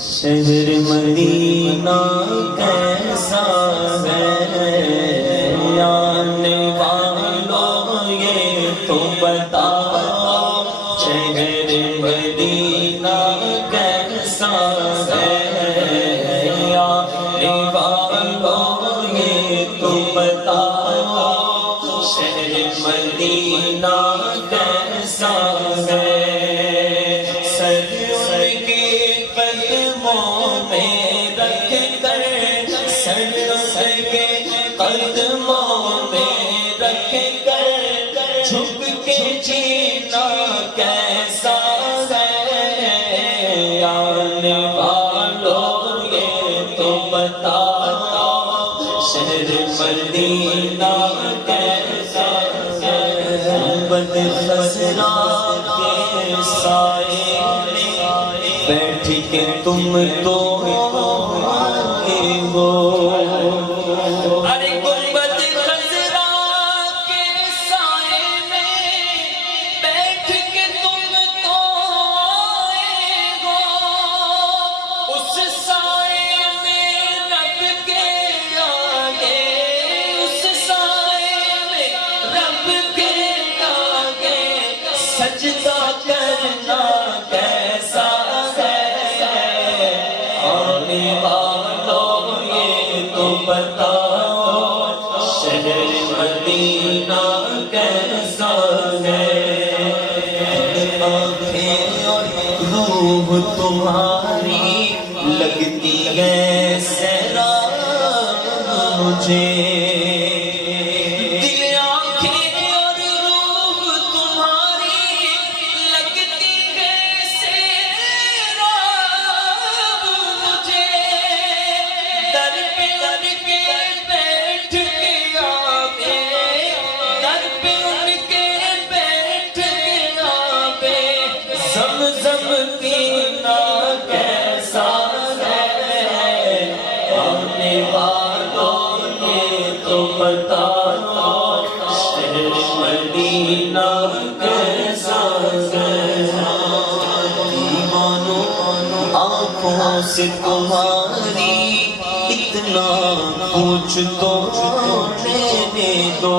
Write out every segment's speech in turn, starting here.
شہر مدینہ کیسا ہے آنے والوں یہ تو بتاؤ، شہر مدینہ کیسا ہے آنے والوں یہ تو بتاؤ، شہر مدینہ کیسا ہے۔ قدموں میں رکھ کر جھک کے جینا کیسا ہے آنے والوں یہ تو بتاؤ، شہر مدینہ کیسا ہے۔ بد خزرا کے سائے میں بیٹھ کے تم تو ہو، سجدہ کرنا کیسا ہے آنے والوں یہ تو بتاؤ، شہر مدینہ کیسا ہے۔ آنکھیں اور روح تمہاری لگتی ہے سیراب مجھے، شہر مدینہ کیسا ہے۔ دیوانوں آنکھوں سے تمہاری اتنا پوچھ تو لینے دو،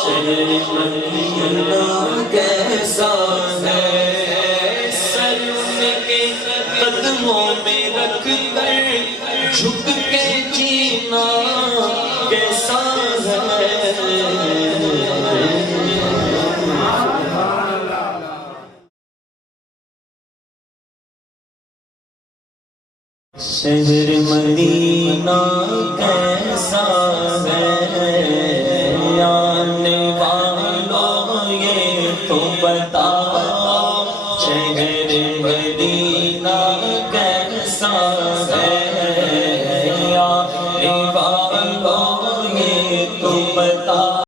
شہر مدینہ کیسا ہے۔ سر ان کے قدموں میں رکھ کر جھک کے جینا کیسا ہے۔ شہر مدینہ کیسا ہے آنے والوں یہ تو بتاؤ، شہر مدینہ کیسا ہے آنے والوں یہ تو بتاؤ۔